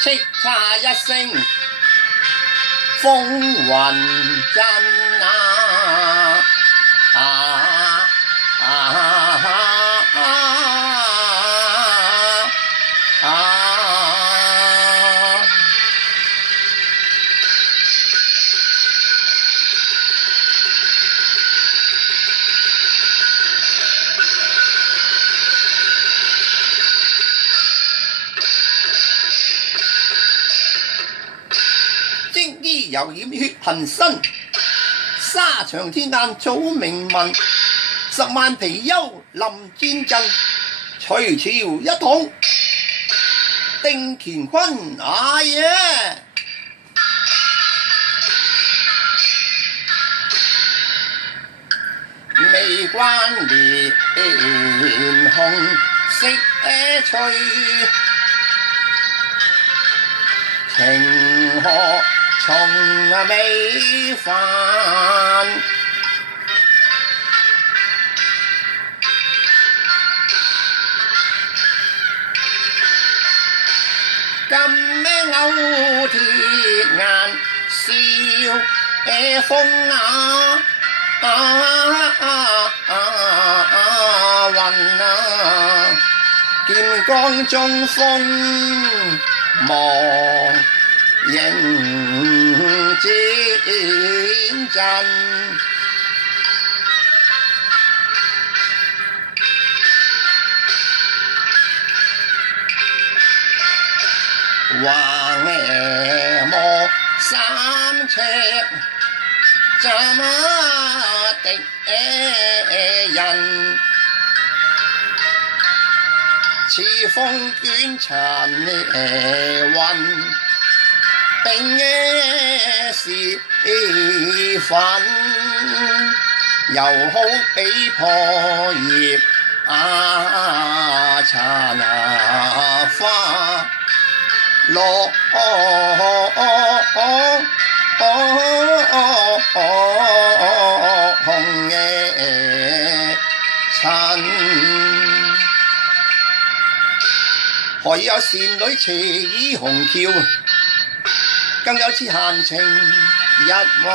叱咤一聲風雲陣征衣猶染血痕身，沙場天眼早明文，10萬貔貅臨戰陣，隋朝一統定乾坤，哎呀！眉關連紅色翠，情何從未凡，金咩勾鐵眼笑風雲劍光中鋒芒迎戰陣，橫磨3尺，怎敵人？似風捲塵雲，定是粉，又好比破葉殘花落紅塵。何以有倩女斜倚紅橋，更有此閒情逸韻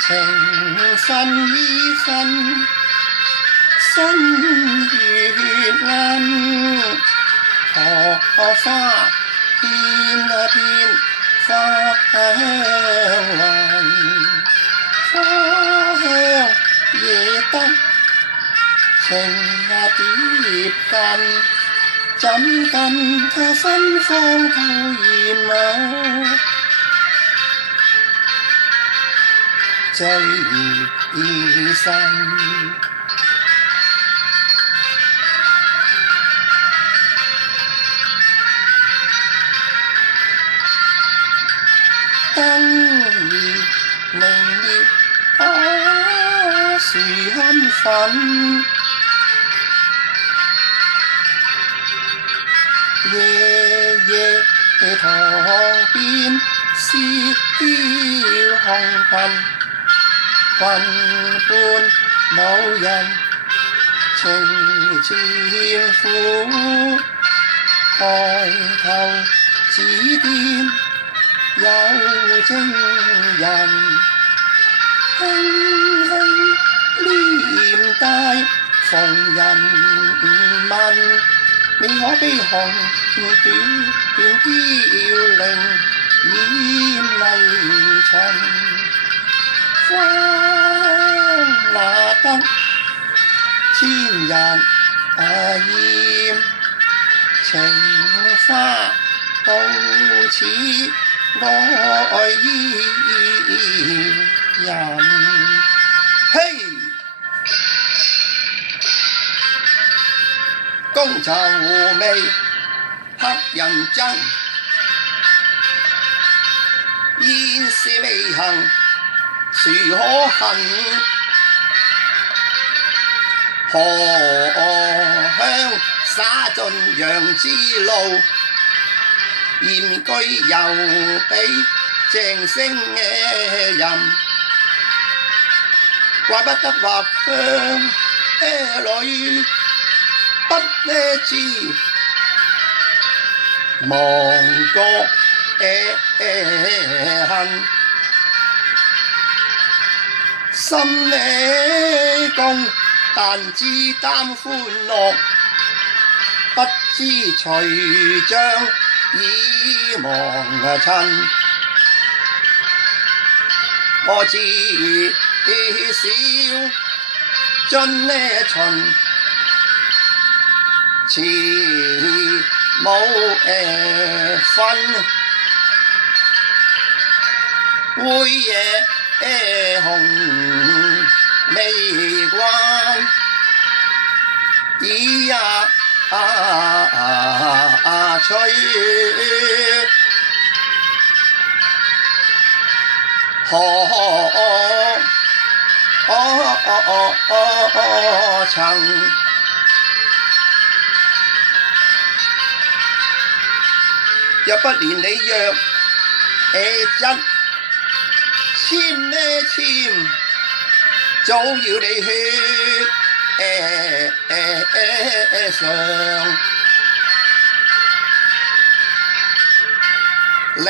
情深意深，身如銀。荷花片片花香雲，花香惹得情蝶近，怎跟他芬芳透豔醉神。燈兒明月樹堪粉，夜夜堂邊燒紅裙，裙伴某人情漸苦，抬頭只見有情人，輕輕臉帶逢人問，你可悲紅短飄零染泥塵，花拿得千人厭，情花到此愛意人。嘿，公茶壺味黑人憎，燕事未行孰可恨？荷香灑盡楊枝露，嚴居又比鄭聲吟，怪不得畫薑裏不知亡國恨，心共但知擔歡樂，不知隨將已忘親。我自小盡循慈母訓，會夜紅眉關，已也吹。曾若不連你約真簽，早要你血上離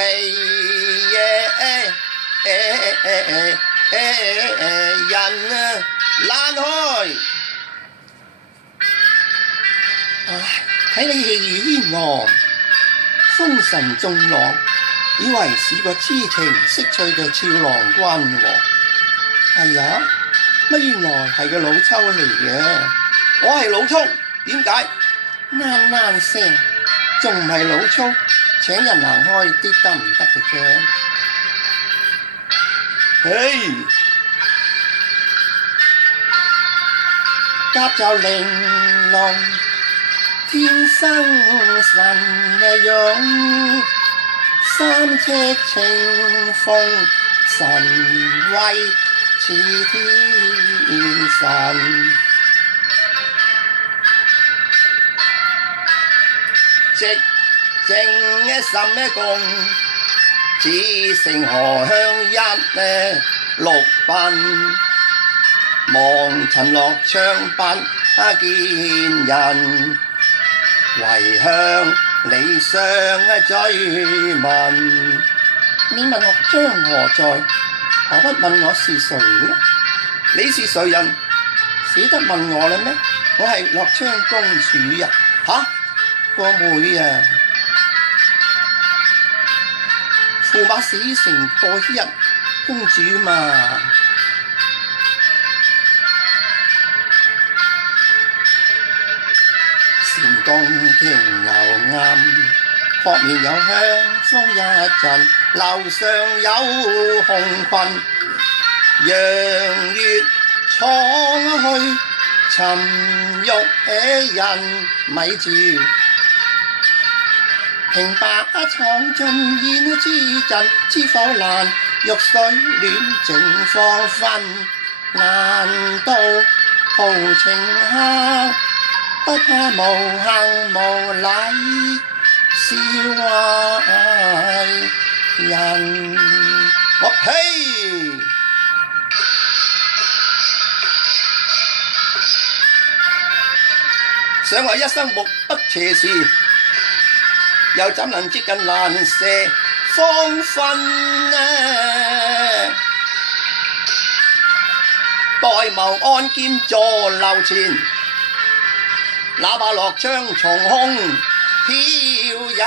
人難開。睇你氣宇軒昂，風神縱浪，以為是個痴情識趣嘅俏郎君喎。係啊，乜原來係個老抽嚟嘅。我係老粗，點解？啱聲，仲唔係老粗？請人行開啲得唔得嘅啫？嘿，甲就玲瓏，天生神勇，3尺清風神威似天神，寂靜心共，只剩荷香一六品，望塵落窗不見人，唯向你相追問。你問我將何在？何不問我是誰呢？你是誰人？捨得問我啦咩？我係樂昌公主呀！吓，個妹啊！駙馬死成多日，公主嘛。禪宮瓊樓暗，撲面有香風一陣，樓上有紅裙，陽月闖去尋玉人，咪住平白闖進煙之陣，知否難玉水戀情放分，難道豪情客不怕無行無禮笑壞人？我呸！想我一生目不斜視，又怎能接近蘭舍芳芬呢？待謀按劍坐樓前，哪怕樂章從空飄引。